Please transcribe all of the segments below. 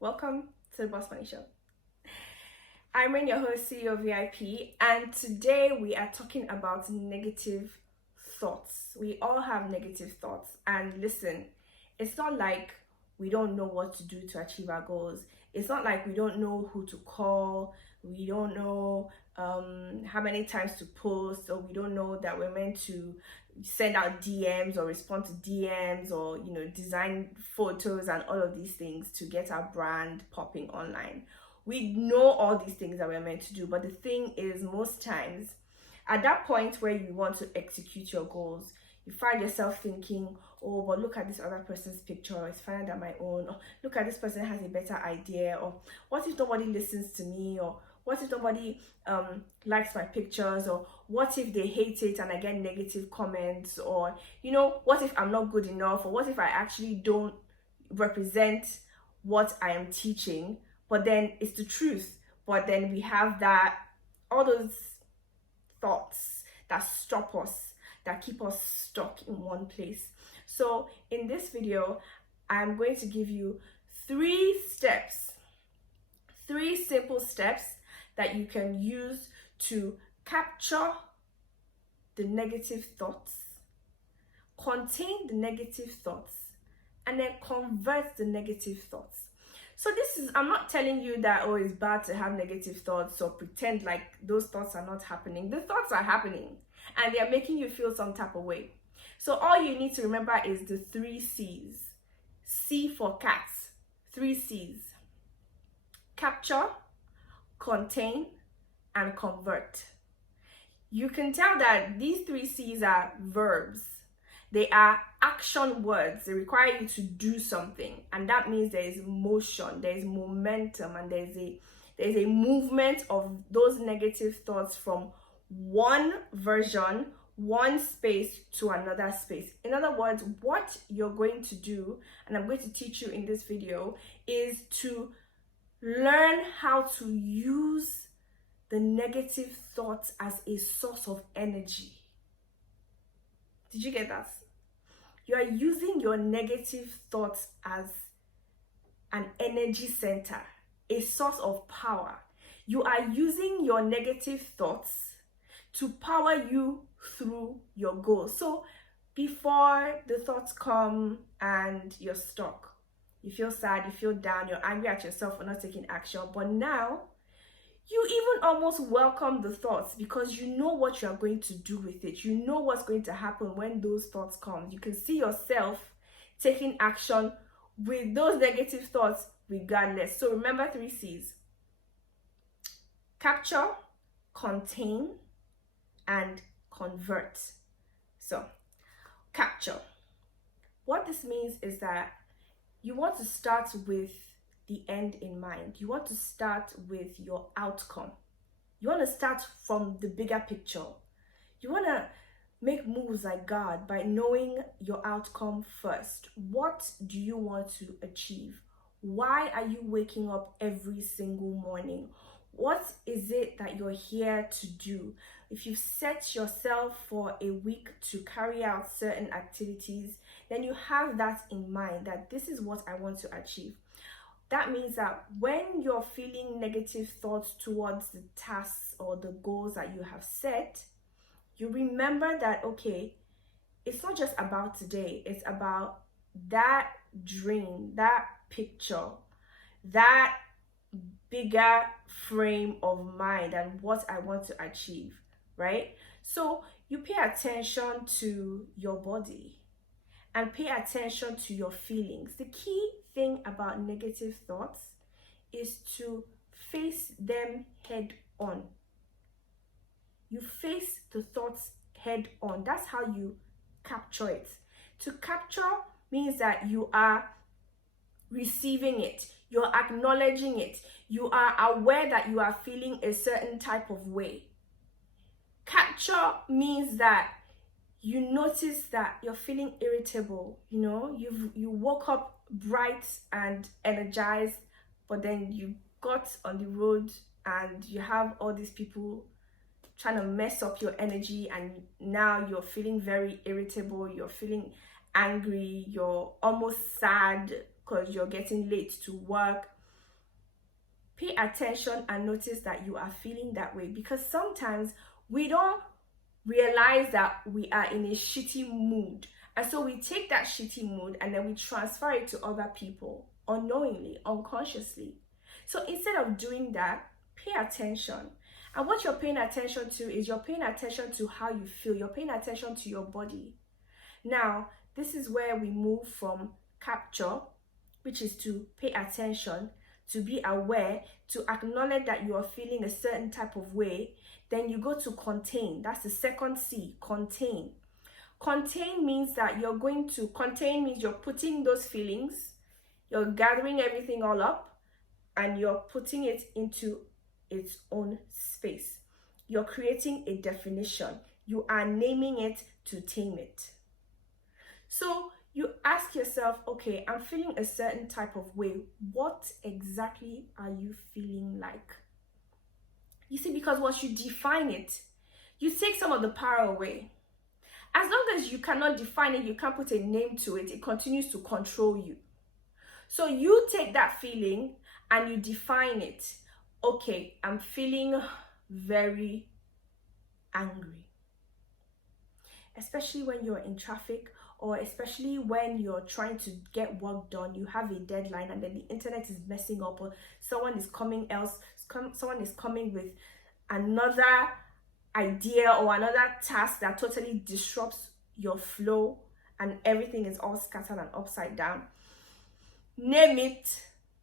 Welcome to the Boss Money Show. I'm Rain, your host, CEOVIP, and today we are talking about negative thoughts. We all have negative thoughts, and listen, it's not like we don't know what to do to achieve our goals. It's not like we don't know who to call, we don't know how many times to post, or we don't know that we're meant to send out DMs or respond to DMs or design photos and all of these things to get our brand popping online. We know all these things that we're meant to do, but the thing is, most times at that point where you want to execute your goals, you find yourself thinking, oh, but look at this other person's picture, it's finer than my own, or look at this person has a better idea, or what if nobody listens to me, or what if nobody likes my pictures, or what if they hate it and I get negative comments, or what if I'm not good enough, or what if I actually don't represent what I am teaching, but then it's the truth. But then we have all those thoughts that stop us, that keep us stuck in one place. So in this video, I'm going to give you three simple steps that you can use to capture the negative thoughts, contain the negative thoughts, and then convert the negative thoughts. So I'm not telling you that, oh, it's bad to have negative thoughts or pretend like those thoughts are not happening. The thoughts are happening and they are making you feel some type of way. So all you need to remember is the 3 C's. C for cats. 3 C's. Capture, contain, and convert. You can tell that these 3 C's are verbs. They are action words. They require you to do something, and that means there is motion, there is momentum, and there's a movement of those negative thoughts from one version, one space to another space. In other words, what you're going to do, and I'm going to teach you in this video, is to learn how to use the negative thoughts as a source of energy. Did you get that? You are using your negative thoughts as an energy center, a source of power. You are using your negative thoughts to power you through your goals. So before the thoughts come and you're stuck, you feel sad, you feel down, you're angry at yourself for not taking action, but now you even almost welcome the thoughts because you know what you are going to do with it. You know what's going to happen when those thoughts come. You can see yourself taking action with those negative thoughts regardless. So remember 3 C's. Capture, contain, and convert. So, capture. What this means is that you want to start with the end in mind. You want to start with your outcome. You want to start from the bigger picture. You want to make moves like God by knowing your outcome first. What do you want to achieve? Why are you waking up every single morning? What is it that you're here to do? If you've set yourself for a week to carry out certain activities, then you have that in mind, that this is what I want to achieve. That means that when you're feeling negative thoughts towards the tasks or the goals that you have set, you remember that, okay, it's not just about today, it's about that dream, that picture, that bigger frame of mind and what I want to achieve, right? So you pay attention to your body and pay attention to your feelings. The key thing about negative thoughts is to face them head on. You face the thoughts head on. That's how you capture it. To capture means that you are receiving it, you're acknowledging it, you are aware that you are feeling a certain type of way. Capture means that you notice that you're feeling irritable, you woke up bright and energized, but then you got on the road and you have all these people trying to mess up your energy, and now you're feeling very irritable, you're feeling angry, you're almost sad because you're getting late to work. pay attention and notice that you are feeling that way, because sometimes we don't realize that we are in a shitty mood, and so we take that shitty mood and then we transfer it to other people unknowingly, unconsciously. So instead of doing that, pay attention. And what you're paying attention to is you're paying attention to how you feel. You're paying attention to your body. Now, this is where we move from capture, which is to pay attention, to be aware, to acknowledge that you are feeling a certain type of way. Then you go to contain. That's the second C, contain. Contain means that contain means you're putting those feelings, you're gathering everything all up, and you're putting it into its own space. You're creating a definition. You are naming it to tame it. So you ask yourself, okay, I'm feeling a certain type of way. What exactly are you feeling like? You see, because once you define it, you take some of the power away. As long as you cannot define it, you can't put a name to it, it continues to control you. So you take that feeling and you define it. Okay, I'm feeling very angry. Especially when you're in traffic, or especially when you're trying to get work done, you have a deadline and then the internet is messing up, or someone is coming with another idea or another task that totally disrupts your flow and everything is all scattered and upside down. Name it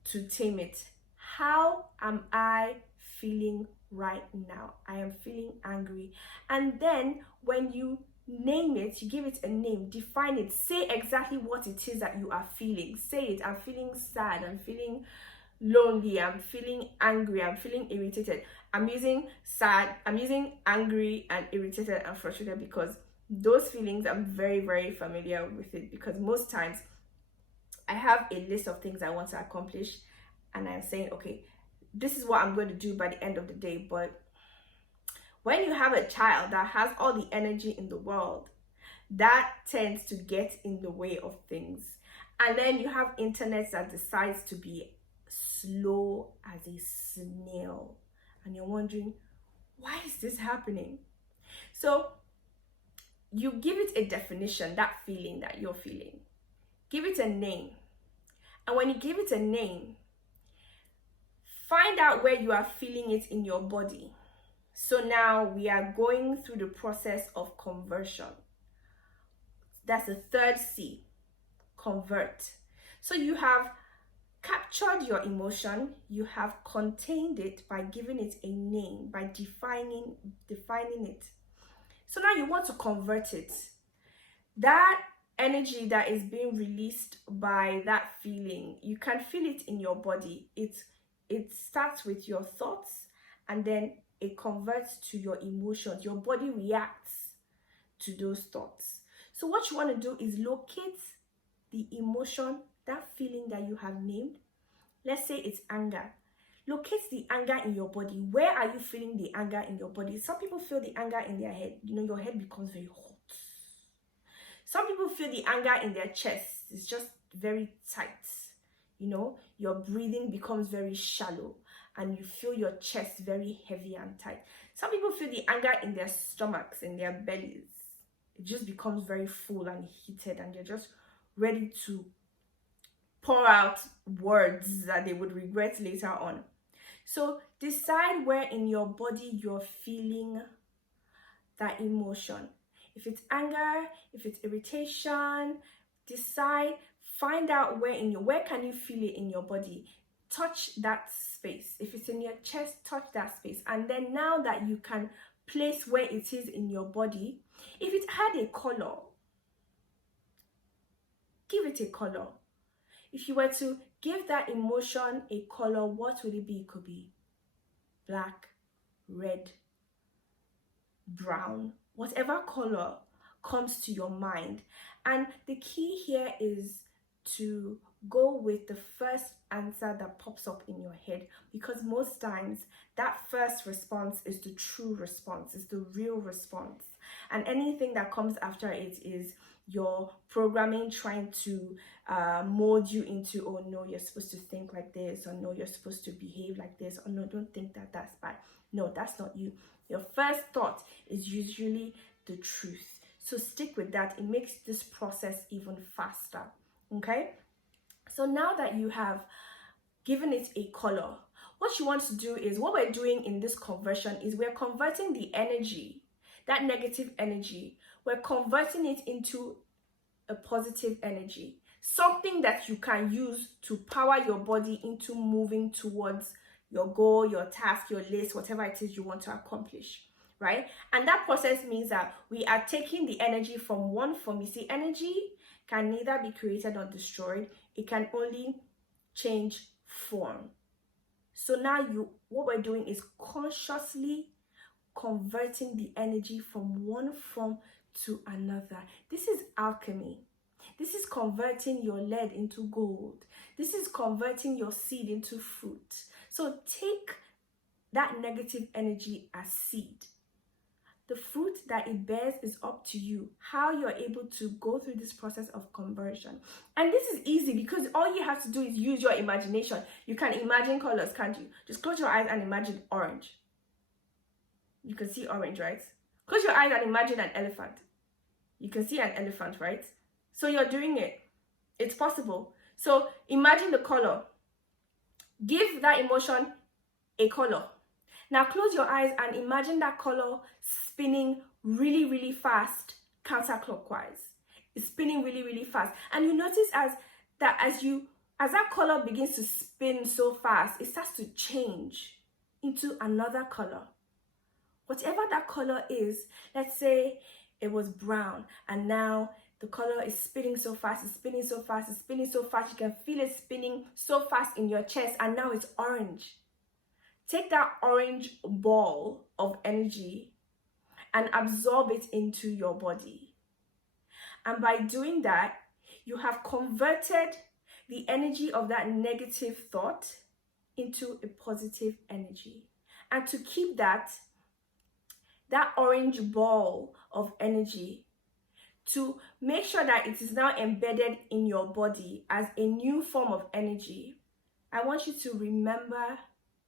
to tame it. How am I feeling right now? I am feeling angry. And then when you name it, you give it a name, define it, say exactly what it is that you are feeling. Say it, I'm feeling sad, I'm feeling lonely, I'm feeling angry, I'm feeling irritated. I'm using sad, I'm using angry and irritated and frustrated because those feelings, I'm very, very familiar with it, because most times I have a list of things I want to accomplish and I'm saying, okay, this is what I'm going to do by the end of the day. But when you have a child that has all the energy in the world, that tends to get in the way of things. And then you have internet that decides to be slow as a snail. And you're wondering, why is this happening? So you give it a definition, that feeling that you're feeling. Give it a name. And when you give it a name, find out where you are feeling it in your body. So now we are going through the process of conversion. That's the third C, convert. So you have captured your emotion, you have contained it by giving it a name, by defining it. So now you want to convert it. That energy that is being released by that feeling, you can feel it in your body. It starts with your thoughts and then it converts to your emotions. Your body reacts to those thoughts. So what you want to do is locate the emotion, that feeling that you have named. Let's say it's anger. Locate the anger in your body. Where are you feeling the anger in your body? Some people feel the anger in their head. Your head becomes very hot. Some people feel the anger in their chest. It's just very tight. Your breathing becomes very shallow and you feel your chest very heavy and tight. Some people feel the anger in their stomachs, in their bellies. It just becomes very full and heated and they're just ready to pour out words that they would regret later on. So decide where in your body you're feeling that emotion. If it's anger, if it's irritation, find out where can you feel it in your body. Touch that space. If it's in your chest, touch that space. And then now that you can place where it is in your body, if it had a color, give it a color. If you were to give that emotion a color, what would it be? It could be black, red, brown, whatever color comes to your mind. And the key here is to go with the first answer that pops up in your head, because most times that first response is the true response, is the real response, and anything that comes after it is your programming trying to mold you into, oh no, you're supposed to think like this, or no, you're supposed to behave like this, or no, don't think that, that's bad. No, that's not you. Your first thought is usually the truth. So stick with that. It makes this process even faster. Okay? So now that you have given it a color, what you want to do is, what we're doing in this conversion is we're converting the energy, that negative energy, we're converting it into a positive energy, something that you can use to power your body into moving towards your goal, your task, your list, whatever it is you want to accomplish, right? And that process means that we are taking the energy from one form. You see, energy can neither be created or destroyed. It can only change form. So now what we're doing is consciously converting the energy from one form to another. This is alchemy. This is converting your lead into gold. This is converting your seed into fruit. So take that negative energy as seed. The fruit that it bears is up to you, how you're able to go through this process of conversion. And this is easy because all you have to do is use your imagination. You can imagine colors, can't you? Just close your eyes and imagine orange. You can see orange, right? Close your eyes and imagine an elephant. You can see an elephant, right? So you're doing it. It's possible. So imagine the color. Give that emotion a color. Now close your eyes and imagine that color spinning really, really fast counterclockwise. It's spinning really, really fast. And you notice as that color begins to spin so fast, it starts to change into another color. Whatever that color is, let's say it was brown, and now the color is spinning so fast, it's spinning so fast, it's spinning so fast. You can feel it spinning so fast in your chest, and now it's orange. Take that orange ball of energy and absorb it into your body. And by doing that, you have converted the energy of that negative thought into a positive energy. And to keep that orange ball of energy, to make sure that it is now embedded in your body as a new form of energy, I want you to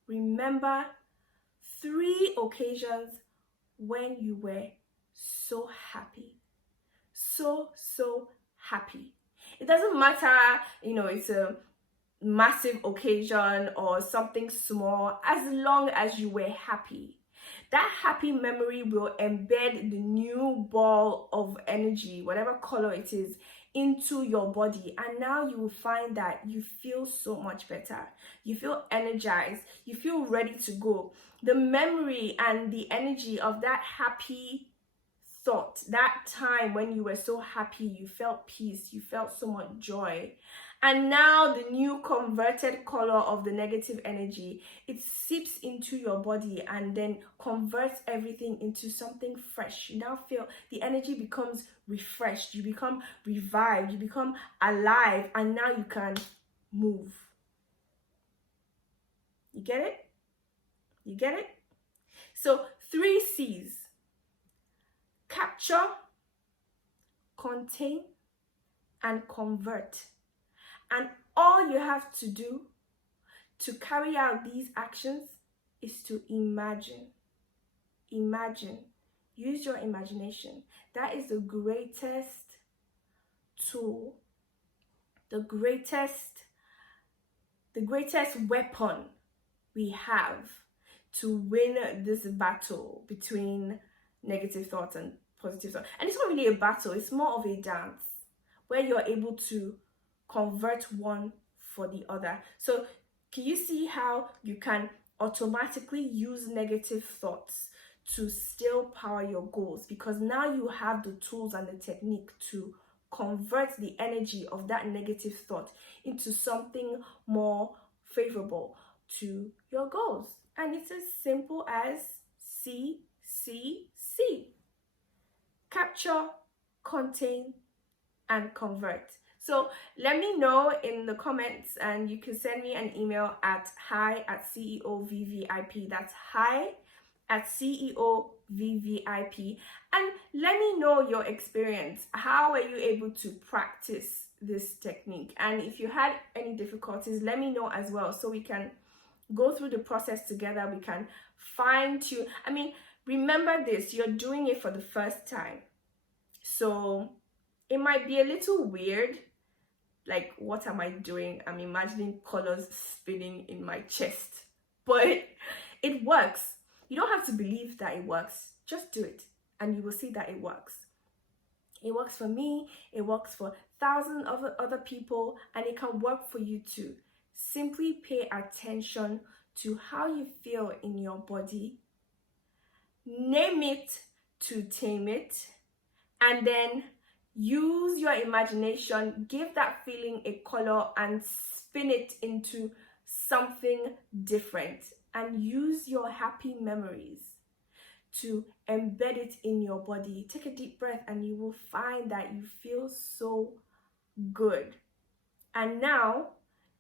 remember 3 occasions when you were so happy. So happy. It doesn't matter, it's a massive occasion or something small, as long as you were happy. That happy memory will embed the new ball of energy, whatever color it is, into your body, and now you will find that you feel so much better. You feel energized, you feel ready to go. The memory and the energy of that happy thought, that time when you were so happy, you felt peace, you felt so much joy. And now the new converted color of the negative energy, it seeps into your body and then converts everything into something fresh. You now feel the energy becomes refreshed, you become revived, you become alive, and now you can move. You get it? You get it? So 3 C's: capture, contain, and convert. And all you have to do to carry out these actions is to imagine. Imagine. Use your imagination. That is the greatest tool, the greatest weapon we have to win this battle between negative thoughts and positive thoughts. And it's not really a battle, it's more of a dance where you're able to convert one for the other. So can you see how you can automatically use negative thoughts to still power your goals? Because now you have the tools and the technique to convert the energy of that negative thought into something more favorable to your goals. And it's as simple as C. Capture, contain, and convert. So let me know in the comments, and you can send me an email at hi@CEOVVIP. That's hi@CEOVIP. CEOVIP, and let me know your experience. How were you able to practice this technique? And if you had any difficulties, let me know as well, so we can go through the process together. We can fine tune. I mean, remember this, you're doing it for the first time, so it might be a little weird. Like, what am I doing? I'm imagining colors spinning in my chest, but it works. You don't have to believe that it works. Just do it and you will see that it works. It works for me, it works for thousands of other people, and it can work for you too. Simply pay attention to how you feel in your body. Name it to tame it, and then use your imagination, give that feeling a color and spin it into something different, and use your happy memories to embed it in your body. Take a deep breath and you will find that you feel so good. And now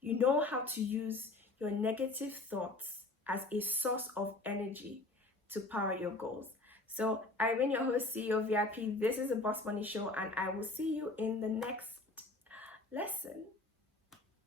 you know how to use your negative thoughts as a source of energy to power your goals. So I've been your host, CEOVIP. This is the Boss Money Show, and I will see you in the next lesson.